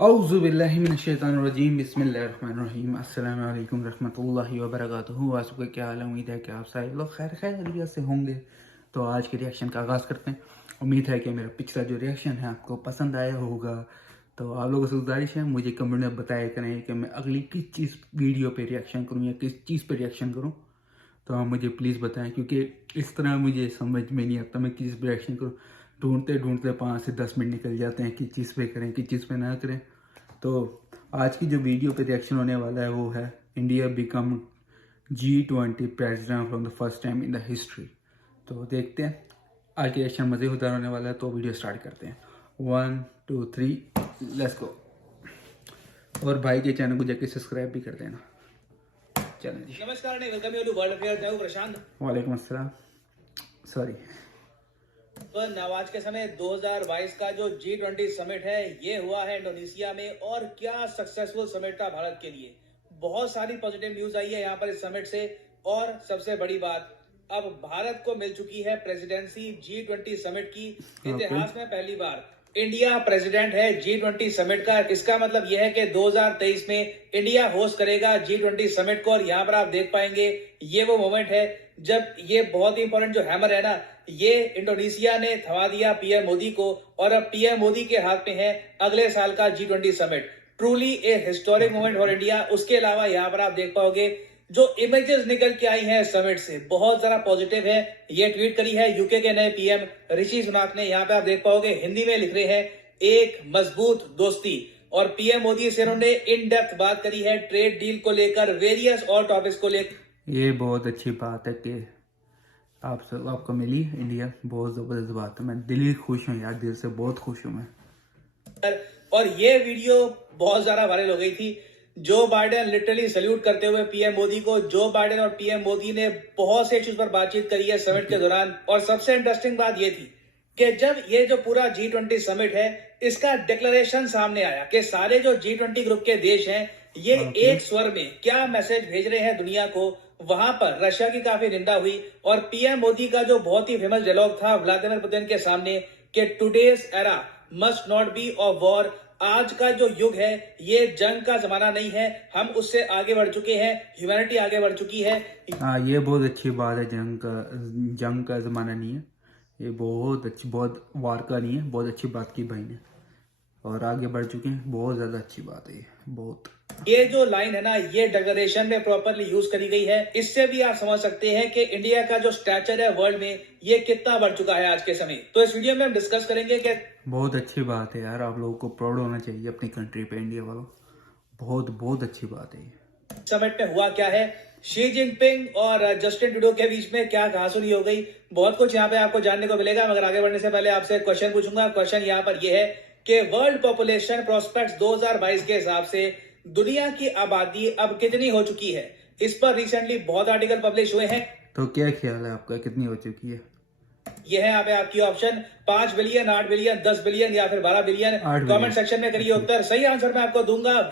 औज़ुबिल्लाहिमिनश्शैतानिर्रजीम बिस्मिल्लाहिर्रहमानिर्रहीम अस्सलामु अलैकुम रहमतुल्लाहि व बरकातुहू। आप सबका क्या हाल है? उम्मीद है कि आप सारे लोग खैरियत से होंगे। तो आज के रिएक्शन का आगाज़ करते हैं। उम्मीद है कि मेरा पिछला जो रिएक्शन है आपको पसंद आया होगा। तो आप लोगों से गुजारिश है मुझे कमेंट में बताया करें कि मैं अगली किस चीज़ वीडियो पे रिएक्शन करूँ या किस चीज़ पे रिएक्शन करूँ। तो आप मुझे प्लीज़ बताएं, क्योंकि इस तरह मुझे समझ में नहीं आता मैं किस पे रिएक्शन करूँ। ढूंढते ढूंढते 5 से 10 मिनट निकल जाते हैं किस चीज़ पे करें किस चीज़ पे ना करें। तो आज की जो वीडियो पे रिएक्शन होने वाला है वो है India become G20 president from the first time in the history. तो देखते हैं आज के रिएक्शन मज़ेदार होने वाला है। तो वीडियो स्टार्ट करते हैं। 1 2 3 लेट्स गो। और भाई के चैनल को जाके सब्सक्राइब भी कर देना। चलें जी। नमस्कार, welcome you to world affairs. मैं हूं प्रशांत। वालेकुम अस्सलाम। सॉरी। आज के समय 2022 का जो G20 समिट है ये हुआ है इंडोनेशिया में, और क्या सक्सेसफुल समिट था भारत के लिए। बहुत सारी पॉजिटिव न्यूज आई है यहाँ पर इस समिट से, और सबसे बड़ी बात, अब भारत को मिल चुकी है प्रेसिडेंसी G20 समिट की। इतिहास में पहली बार इंडिया प्रेसिडेंट है G20 समिट का। इसका मतलब यह है कि 2023 में इंडिया होस्ट करेगा G20 समिट को। और यहाँ पर आप देख पाएंगे ये वो मोमेंट है जब ये बहुत ही इंपॉर्टेंट जो हैमर है ना, ये इंडोनेशिया ने थमा दिया पीएम मोदी को, और अब पीएम मोदी के हाथ में है अगले साल का G20 summit. Truly A historic moment for India. उसके अलावा यहाँ पर आप देख पाओगे जो इमेजेस निकल के आई हैं समिट से बहुत ज्यादा पॉजिटिव है। ये ट्वीट करी है यूके के नए पीएम ऋषि सुनाक ने। यहाँ पे आप देख पाओगे हिंदी में लिख रहे हैं एक मजबूत दोस्ती, और पीएम मोदी से उन्होंने इन डेप्थ बात करी है ट्रेड डील को लेकर, वेरियस और टॉपिक्स को लेकर। ये बहुत अच्छी बात है कि आपको मिली इंडिया। बहुत ज़बरदस्त बात है। मैं दिली खुश हूँ यार, दिल से बहुत खुश हूँ मैं। और ये वीडियो बहुत ज्यादा वायरल हो गई थी। जो बाइडेन लिटरली सल्यूट करते हुए पीएम मोदी को। जो बाइडेन और पीएम मोदी ने बहुत से इश्यूज पर बातचीत करी है समिट के दौरान। और सबसे इंटरेस्टिंग बात ये थी कि जब ये जो पूरा G20 समिट है इसका डिक्लेरेशन सामने आया कि सारे जो G20 ग्रुप के देश हैं ये एक स्वर में क्या मैसेज भेज रहे हैं दुनिया को। वहां पर रशिया की काफी निंदा हुई, और पीएम मोदी का जो बहुत ही फेमस डायलॉग था व्लादिमीर पुतिन के सामने कि today's era must not be of war. आज का जो युग है ये जंग का जमाना नहीं है, हम उससे आगे बढ़ चुके हैं, ह्यूमैनिटी आगे बढ़ चुकी है। ये बहुत अच्छी बात है। जंग का जमाना नहीं है। ये बहुत अच्छी, बहुत वार का नहीं है। बहुत अच्छी बात की भाई ने, और आगे बढ़ चुके हैं। बहुत ज्यादा अच्छी बात है ये। बहुत ये जो लाइन है ना ये डिक्लेरेशन में प्रॉपरली यूज करी गई है। इससे भी आप समझ सकते हैं कि इंडिया का जो स्टैचर है वर्ल्ड में ये कितना बढ़ चुका है आज के समय। तो इस वीडियो में हम डिस्कस करेंगे कि बहुत अच्छी बात है यार। आप लोगों को प्राउड होना चाहिए अपनी कंट्री पे, इंडिया वालों। बहुत बहुत अच्छी बात है ये। समिट में हुआ क्या है, शी जिनपिंग और जस्टिन ट्रूडो के बीच में क्या कहासुनी हो गई, बहुत कुछ यहाँ पे आपको जानने को मिलेगा। मगर आगे बढ़ने से पहले आपसे क्वेश्चन पूछूंगा। क्वेश्चन यहाँ पर यह है कि वर्ल्ड पॉपुलेशन प्रोस्पेक्ट्स 2022 के हिसाब से दुनिया की आबादी अब कितनी हो चुकी है। इस पर रिसेंटली बहुत आर्टिकल पब्लिश हुए हैं। तो क्या ख्याल है आपका, कितनी हो चुकी है? यह है यहाँ पे आपकी ऑप्शन 5 बिलियन, 8 बिलियन, 10 बिलियन या फिर 12 बिलियन। कमेंट सेक्शन में करिए उत्तर। सही आंसर मैं आपको दूंगा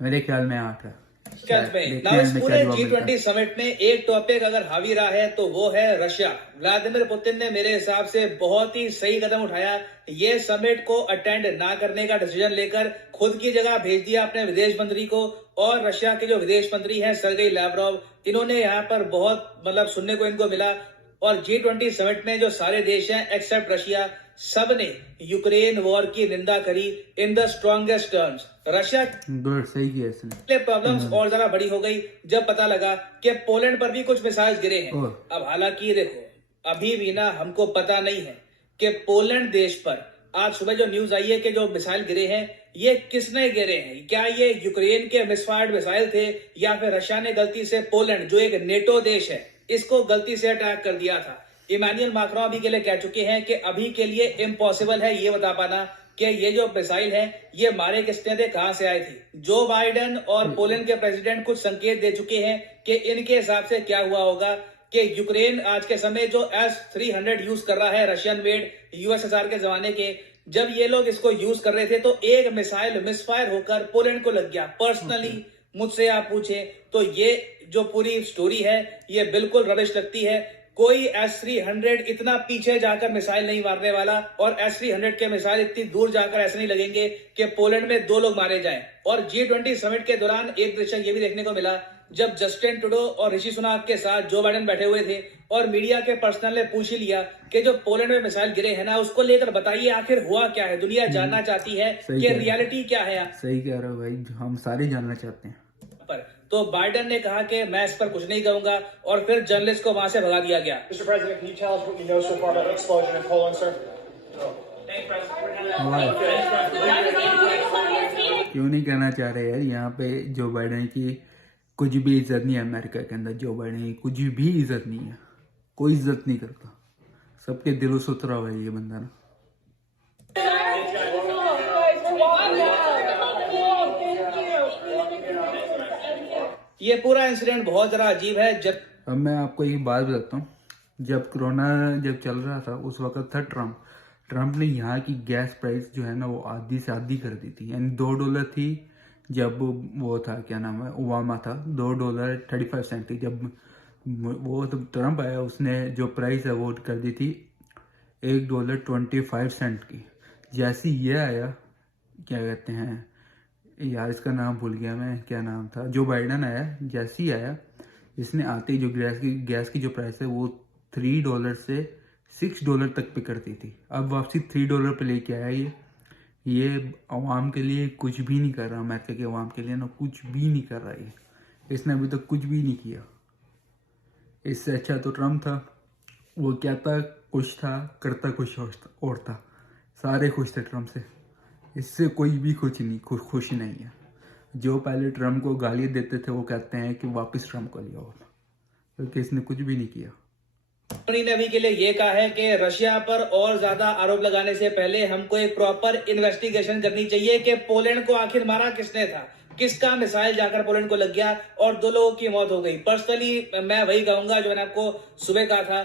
मेरे ख्याल में 8 है। इस पूरे G20 समिट में एक टॉपिक अगर हावी रहा है तो वो है रशिया। व्लादिमीर पुतिन ने मेरे हिसाब से बहुत ही सही कदम उठाया। ये समिट को अटेंड ना करने का डिसीजन लेकर खुद की जगह भेज दिया अपने विदेश मंत्री को। और रशिया के जो विदेश मंत्री हैं सर्गेई लैवरोव, इन्होंने यहाँ पर बहुत सुनने को इनको मिला। और G20 समिट में जो सारे देश हैं एक्सेप्ट रशिया, सब ने यूक्रेन वॉर की निंदा करी in the strongest terms. Russia सही किया इसने। प्रॉब्लम्स और ज्यादा बड़ी हो गई जब पता लगा कि पोलैंड पर भी कुछ मिसाइल गिरे हैं। अब हालांकि देखो अभी भी ना हमको पता नहीं है कि पोलैंड देश पर आज सुबह जो न्यूज आई है कि जो मिसाइल गिरे हैं ये किसने गिरे हैं। क्या ये यूक्रेन के मिसफायर्ड मिसाइल थे, या फिर रशिया ने गलती से पोलैंड जो एक नेटो देश है इसको गलती से अटैक कर दिया था। इमानुएल मैक्रोन अभी के लिए कह चुके हैं कि अभी के लिए इम्पॉसिबल है ये बता पाना कि ये जो मिसाइल है ये मारे किसने थे, कहां से आए थे। जो बाइडेन और पोलैंड के प्रेसिडेंट कुछ संकेत दे चुके हैं कि इनके हिसाब से क्या हुआ होगा कि यूक्रेन आज के समय जो S-300 यूज कर रहा है, रशियन मेड USSR के जमाने के, जब ये लोग इसको यूज कर रहे थे तो एक मिसाइल मिसफायर होकर पोलैंड को लग गया। पर्सनली मुझसे आप पूछे तो ये जो पूरी स्टोरी है ये बिल्कुल रबिश लगती है। कोई S-300 इतना पीछे जाकर मिसाइल नहीं मारने वाला, और S-300 के मिसाइल इतनी दूर जाकर ऐसे नहीं लगेंगे कि पोलैंड में 2 लोग मारे जाएं। और G20 समिट के दौरान एक दृश्य ये भी देखने को मिला, जब जस्टिन ट्रूडो और ऋषि सुनाक के साथ जो बाइडेन बैठे हुए थे और मीडिया के पर्सनल ने पूछ ही लिया कि जो पोलैंड में मिसाइल गिरे हैं ना, उसको लेकर बताइए आखिर हुआ क्या है। दुनिया जानना चाहती है कि रियलिटी क्या है। सही कह रहे हो भाई, हम सारे जानना चाहते हैं। पर तो बाइडेन ने कहा कि मैं इस पर कुछ नहीं कहूंगा, और फिर जर्नलिस्ट को वहां से भगा दिया गया। Mr. President, can you tell us what you know so far about the explosion in Poland, sir? क्यों नहीं कहना चाह रहे यार, यहाँ पे जो बाइडेन की कुछ भी इज्जत नहीं है। अमेरिका के अंदर जो बाइडेन की कुछ भी इज्जत नहीं है, कोई इज्जत नहीं करता। सबके दिलों से उतरा हुआ है ये बंदा ना। ये पूरा इंसिडेंट बहुत जरा अजीब है। अब मैं आपको एक बात बताता हूँ, जब कोरोना जब चल रहा था उस वक्त था ट्रम्प ने यहाँ की गैस प्राइस जो है ना वो आधी से आधी कर दी थी। यानी $2 थी जब वो था, क्या नाम है, ओबामा था, $2.35 थी। जब वो तो ट्रम्प आया उसने जो प्राइस है वो कर दी थी $1.25 की। जैसे ये आया, क्या कहते हैं यार, इसका नाम भूल गया मैं, क्या नाम था, जो बाइडेन आया, जैसे ही आया इसने आते ही जो गैस की जो प्राइस है वो $3 से $6 तक पे करती थी। अब वापसी $3 पे लेके आया ये अवाम के लिए कुछ भी नहीं कर रहा। अमेरिका के अवाम के लिए ना कुछ भी नहीं कर रहा ये, इसने अभी तक कुछ भी नहीं किया। इससे अच्छा तो ट्रम्प था, वो क्या था, कुछ था, करता कुछ और था। सारे खुश थे ट्रम्प से, इससे कोई भी खुश नहीं है। जो पहले ट्रम्प को गाली देते थे वो कहते हैं कि वापस ट्रम्प को लिया हो, क्योंकि इसने कुछ भी नहीं किया। कंपनी ने अभी के लिए ये कहा है कि रशिया पर और ज्यादा आरोप लगाने से पहले हमको एक प्रॉपर इन्वेस्टिगेशन करनी चाहिए कि पोलैंड को आखिर मारा किसने था, किसका मिसाइल जाकर पोलैंड को लग गया और 2 लोगों की मौत हो गई। पर्सनली मैं वही कहूंगा जो मैंने आपको सुबह कहा था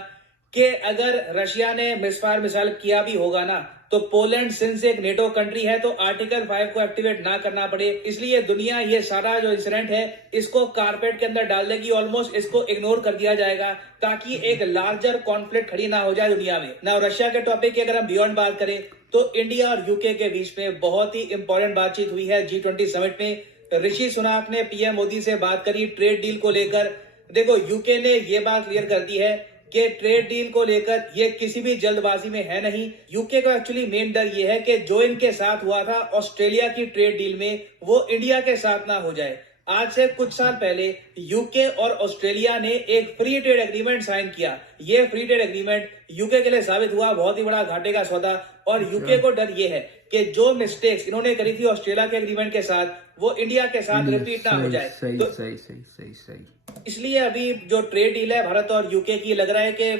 कि अगर रशिया ने मिसफायर मिसाइल किया भी होगा ना, तो पोलैंड सिंस एक नेटो कंट्री है तो आर्टिकल 5 को एक्टिवेट ना करना पड़े, इसलिए दुनिया ये सारा जो इंसिडेंट है इसको कारपेट के अंदर डाल देगी। ऑलमोस्ट इसको इग्नोर कर दिया जाएगा ताकि एक लार्जर कॉन्फ्लिक्ट खड़ी ना हो जाए दुनिया में ना। रशिया के टॉपिक की अगर हम बियॉन्ड बात करें तो इंडिया और यूके के बीच में बहुत ही इंपॉर्टेंट बातचीत हुई है G20 समिट में। ऋषि सुनाक ने पीएम मोदी से बात करी ट्रेड डील को लेकर। देखो, यूके ने ये बात क्लियर कर दी है कि ट्रेड डील को लेकर ये किसी भी जल्दबाजी में है नहीं। यूके का एक्चुअली मेन डर ये है कि जो इनके साथ हुआ था ऑस्ट्रेलिया की ट्रेड डील में, वो इंडिया के साथ ना हो जाए। आज से कुछ साल पहले यूके और ऑस्ट्रेलिया ने एक फ्री ट्रेड एग्रीमेंट साइन किया। ये फ्री ट्रेड एग्रीमेंट यूके के लिए साबित हुआ बहुत ही बड़ा घाटे का सौदा, और यूके को डर ये है कि जो मिस्टेक्स इन्होंने करी थी ऑस्ट्रेलिया के एग्रीमेंट के साथ, वो इंडिया के साथ रिपीट ना हो जाए। सही। इसलिए अभी जो ट्रेड डील है भारत और यूके की, लग रहा है कि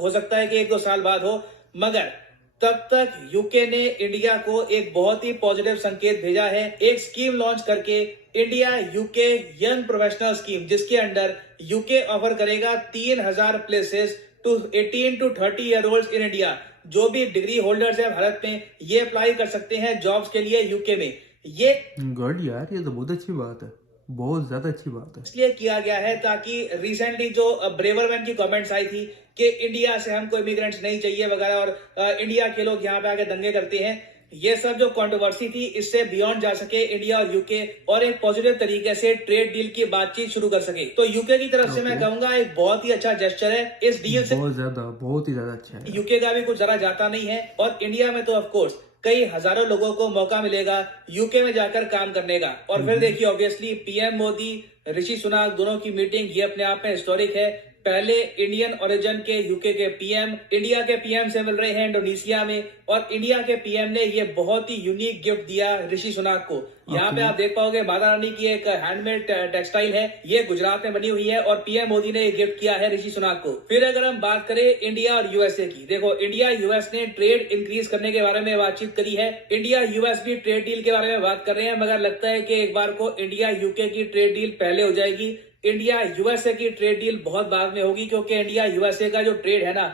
हो सकता है कि 1-2 साल बाद हो, मगर तब तक यूके ने इंडिया को एक बहुत ही पॉजिटिव संकेत भेजा है, एक स्कीम लॉन्च करके, India UK young professional scheme, जिसके अंडर यूके ऑफर करेगा 3000 places to 18 to 30 year old in India. जो भी डिग्री होल्डर्स है भारत में, ये अप्लाई कर सकते हैं जॉब्स के लिए यूके में। ये गुड यार, ये तो बहुत अच्छी बात है, बहुत ज्यादा अच्छी बात है। इसलिए किया गया है ताकि रिसेंटली जो ब्रेवरमैन की कमेंट्स आई थी कि इंडिया से हमको इमिग्रेंट्स नहीं चाहिए वगैरह, और इंडिया के लोग यहाँ पे आके दंगे करते हैं, ये सब जो कंट्रोवर्सी थी, इससे बियॉन्ड जा सके इंडिया और यूके और एक पॉजिटिव तरीके से ट्रेड डील की बातचीत शुरू कर सके। तो यूके की तरफ से मैं कहूंगा एक बहुत ही अच्छा जेस्चर है इस डील से, बहुत ही ज्यादा अच्छा है। यूके का भी कुछ जरा जाता नहीं है, और इंडिया में तो ऑफकोर्स कई हजारों लोगों को मौका मिलेगा यूके में जाकर काम करने का। और फिर देखिए, ऑब्वियसली पीएम मोदी, ऋषि सुनाक दोनों की मीटिंग ये अपने आप में हिस्टोरिक है। पहले इंडियन ओरिजिन के यूके के पीएम इंडिया के पीएम से मिल रहे हैं इंडोनेशिया में, और इंडिया के पीएम ने ये बहुत ही यूनिक गिफ्ट दिया ऋषि सुनाक को। यहाँ पे आप देख पाओगे माता रानी की एक हैंडमेड टेक्सटाइल है, ये गुजरात में बनी हुई है, और पीएम मोदी ने ये गिफ्ट किया है ऋषि सुनाक को। फिर अगर हम बात करें इंडिया और यूएसए की, देखो इंडिया यूएस ने ट्रेड इंक्रीज करने के बारे में बातचीत करी है, इंडिया यूएस भी ट्रेड डील के बारे में बात कर रहे हैं, मगर लगता है कि एक बार को इंडिया यूके की ट्रेड डील पहले हो जाएगी। इंडिया यूएसए की ट्रेड डील बहुत बाद में होगी, क्योंकि इंडिया यूएसए का जो ट्रेड है ना,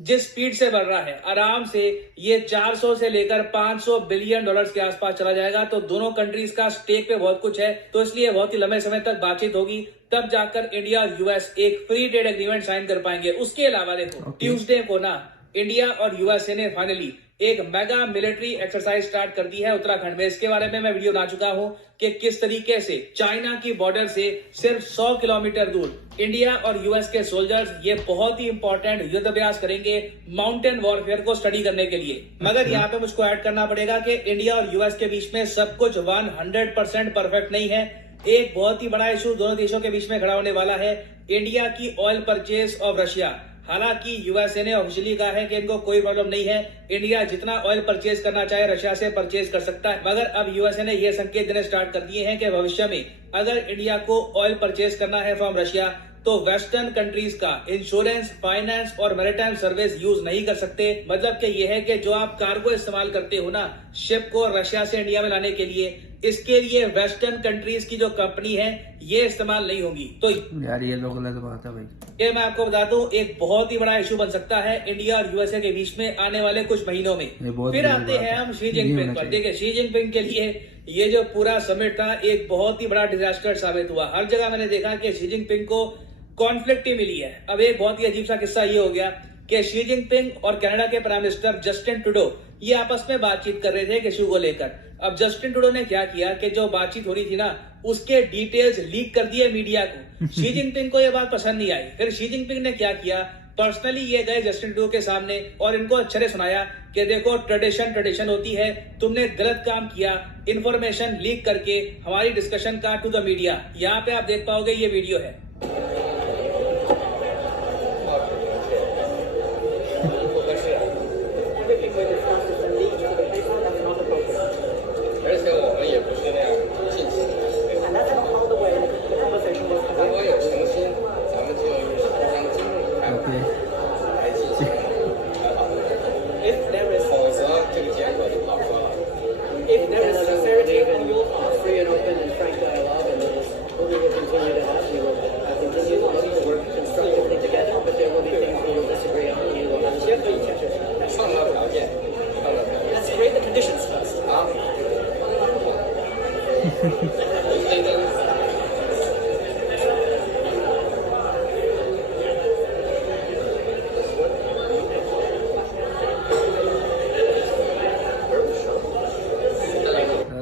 जिस स्पीड से बढ़ रहा है, आराम से ये 400 से लेकर 500 बिलियन डॉलर्स के आसपास चला जाएगा। तो दोनों कंट्रीज का स्टेक पे बहुत कुछ है, तो इसलिए बहुत ही लंबे समय तक बातचीत होगी, तब जाकर इंडिया और यूएस एक फ्री ट्रेड एग्रीमेंट साइन कर पाएंगे। उसके अलावा देखो, ट्यूसडे को ना इंडिया और यूएसए ने फाइनली एक मेगा मिलिट्री एक्सरसाइज स्टार्ट कर दी है उत्तराखंड में। इसके बारे में मैं वीडियो बना चुका हूं कि किस तरीके से चाइना की बॉर्डर से सिर्फ 100 किलोमीटर दूर इंडिया और यूएस के सोल्जर्स ये बहुत ही इंपॉर्टेंट युद्ध अभ्यास करेंगे माउंटेन वॉरफेयर को स्टडी करने के लिए। मगर यहाँ पे मुझको ऐड करना पड़ेगा कि इंडिया और यूएस के बीच में सब कुछ 100% परफेक्ट नहीं है। एक बहुत ही बड़ा इशू दोनों देशों के बीच में खड़ा होने वाला है, इंडिया की ऑयल परचेज ऑफ रशिया। हालांकि यूएसए ने ऑफिशियली कहा है कि इनको कोई प्रॉब्लम नहीं है, इंडिया जितना ऑयल परचेज करना चाहे रशिया से परचेज कर सकता है। मगर अब यूएसए ने यह संकेत देने स्टार्ट कर दिए हैं कि भविष्य में अगर इंडिया को ऑयल परचेज करना है फ्रॉम रशिया तो वेस्टर्न कंट्रीज का इंश्योरेंस, फाइनेंस और मैरिटाइम सर्विस यूज नहीं कर सकते। मतलब कि यह है कि जो आप कार्गो इस्तेमाल करते हो ना शिप को रशिया से इंडिया में लाने के लिए, इसके लिए वेस्टर्न कंट्रीज की जो कंपनी है ये इस्तेमाल नहीं होगी। तो यार ये लोग गलत बात है भाई। ये मैं आपको बता दूं एक बहुत ही बड़ा इशू बन सकता है इंडिया और यूएसए के बीच में आने वाले कुछ महीनों में। फिर आते हैं हम शी जिनपिंग पर। देखिए शी जिनपिंग के लिए ये जो पूरा समिट था एक बहुत ही बड़ा डिजास्टर साबित हुआ। हर जगह मैंने देखा कि शी जिनपिंग को कॉन्फ्लिक्ट ही मिली है। अब एक बहुत ही अजीब सा किस्सा ये हो गया कि शी जिनपिंग और कनाडा के प्राइम मिनिस्टर जस्टिन ट्रूडो ये आपस में बातचीत कर रहे थे इशू को लेकर। अब जस्टिन ट्रूडो ने क्या किया कि जो बातचीत हो रही थी ना उसके डिटेल्स लीक कर दिए मीडिया को। शी जिनपिंग को यह बात पसंद नहीं आई। फिर शी जिनपिंग ने क्या किया, पर्सनली ये गए जस्टिन ट्रूडो के सामने और इनको अच्छे से सुनाया कि देखो ट्रेडिशन होती है, तुमने गलत काम किया, इंफॉर्मेशन लीक करके हमारी डिस्कशन का टू द मीडिया। यहाँ पे आप देख पाओगे ये वीडियो है। If there is sincerity on your part, free and open and frank dialogue, and we will continue to have, we will continue to look to work constructively together, but there will be things we will disagree on. You will understand. Let's create the conditions first.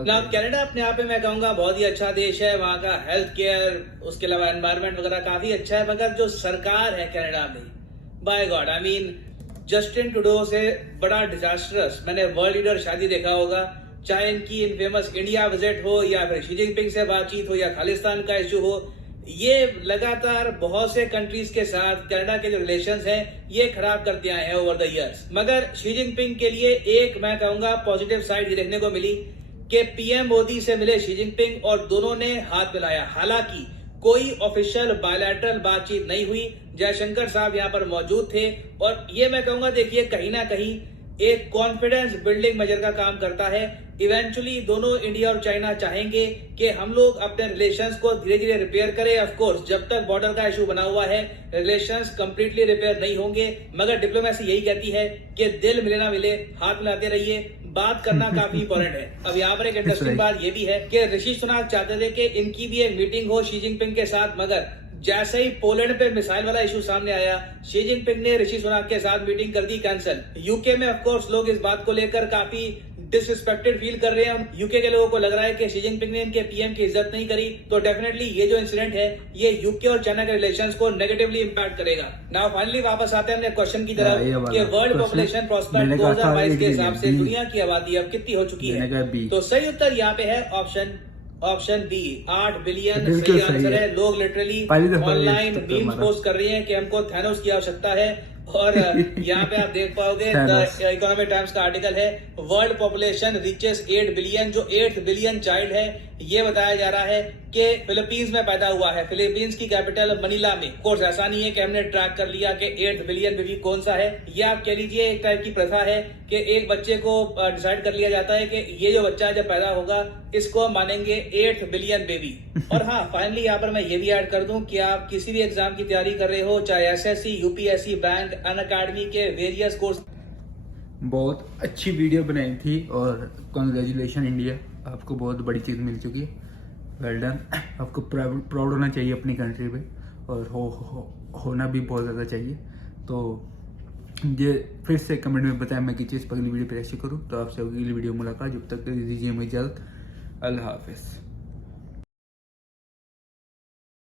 ना Canada अपने आप में मैं कहूंगा बहुत ही अच्छा देश है, वहाँ का हेल्थ केयर, उसके अलावा एनवायरनमेंट वगैरह काफी अच्छा है। मगर जो सरकार है कनाडा में, by God, I mean Justin Trudeau से बड़ा डिजास्टरस मैंने वर्ल्ड लीडर शादी देखा होगा। चाहे इनकी इनफेमस इंडिया विजिट हो या फिर शी जिनपिंग से बातचीत हो या खालिस्तान का इशू हो, ये लगातार बहुत से कंट्रीज के साथ कनाडा के जो रिलेशंस हैं ये खराब करते आए हैं ओवर द इयर्स। मगर शी जिनपिंग के लिए एक मैं कहूंगा पॉजिटिव साइड ये देखने को मिली कि पीएम मोदी से मिले शी जिनपिंग और दोनों ने हाथ मिलाया। हालांकि कोई ऑफिशियल बायलैटरल बातचीत नहीं हुई। जयशंकर साहब यहाँ पर मौजूद थे और ये मैं कहूंगा देखिए कहीं ना कहीं एक कॉन्फिडेंस बिल्डिंग मेजर का काम करता है। इवेंचुअली दोनों इंडिया और चाइना चाहेंगे कि हम लोग अपने रिलेशंस को धीरे धीरे रिपेयर करें। ऑफ कोर्स जब तक बॉर्डर का इशू बना हुआ है रिलेशंस कंप्लीटली रिपेयर नहीं होंगे, मगर डिप्लोमेसी यही कहती है कि दिल मिले ना मिले हाथ मिलाते रहिए, बात करना काफी इंपॉर्टेंट है। अब यहाँ पर एक इंटरेस्टिंग बात ये भी है कि ऋषि सुनाक चाहते थे कि इनकी भी एक मीटिंग हो शी जिनपिंग के साथ, मगर जैसे ही पोलैंड पे मिसाइल वाला इशू सामने आया शी जिनपिंग ने ऋषि सुनाक के साथ मीटिंग कर दी कैंसिल। यूके में ऑफ कोर्स लोग इस बात को लेकर काफी डिसरिस्पेक्टेड फील कर रहे हैं। यूके के लोगों को लग रहा है कि शी जिनपिंग ने इनके पीएम की इज्जत नहीं करी। तो डेफिनेटली ये जो इंसिडेंट है ये यूके और चाइना के रिलेशंस को नेगेटिवली इंपैक्ट करेगा। नाउ फाइनली वापस आते हैं अपने क्वेश्चन की तरफ कि वर्ल्ड पॉपुलेशन प्रोस्पेक्ट 2022 के हिसाब से दुनिया की आबादी अब कितनी हो चुकी है। तो सही उत्तर यहाँ पे है ऑप्शन बी 8 बिलियन सही आंसर है। लोग लिटरली ऑनलाइन मीम्स पोस्ट कर रहे हैं कि हमको थैनोस की आवश्यकता है। और यहाँ पे आप देख पाओगे द इकोनॉमिक टाइम्स का आर्टिकल है वर्ल्ड पॉपुलेशन रीचेस 8 बिलियन, जो 8 बिलियन चाइल्ड है ये बताया जा रहा है कि फिलीपींस में पैदा हुआ है, फिलीपींस की कैपिटल मनीला में। कोर्स ऐसा नहीं है कि हमने ट्रैक कर लिया कि 8th बिलियन बेबी कौन सा है। ये आप कह लीजिए एक टाइप की प्रथा है कि एक बच्चे को डिसाइड कर लिया जाता है कि ये जो बच्चा जब पैदा होगा इसको हम मानेंगे 8th बिलियन बेबी। और हाँ, फाइनली यहाँ पर मैं ये भी ऐड कर दूं कि आप किसी भी एग्जाम की तैयारी कर रहे हो, चाहे एसएससी, यूपीएससी, बैंक, अनअकैडमी के वेरियस कोर्स। बहुत अच्छी वीडियो बनाई थी और कॉन्ग्रेचुलेशन इंडिया, आपको बहुत बड़ी चीज़ मिल चुकी है। Well done. आपको प्राउड होना चाहिए अपनी कंट्री पे, और होना भी बहुत ज़्यादा चाहिए। तो ये फिर से कमेंट में बताएं मैं किस चीज़ पर अगली वीडियो पे रिएक्शन करूँ। तो आपसे अगली वीडियो मुलाकात, जब तक दीजिए मुझे इजाज़त। अल्लाह हाफिज़।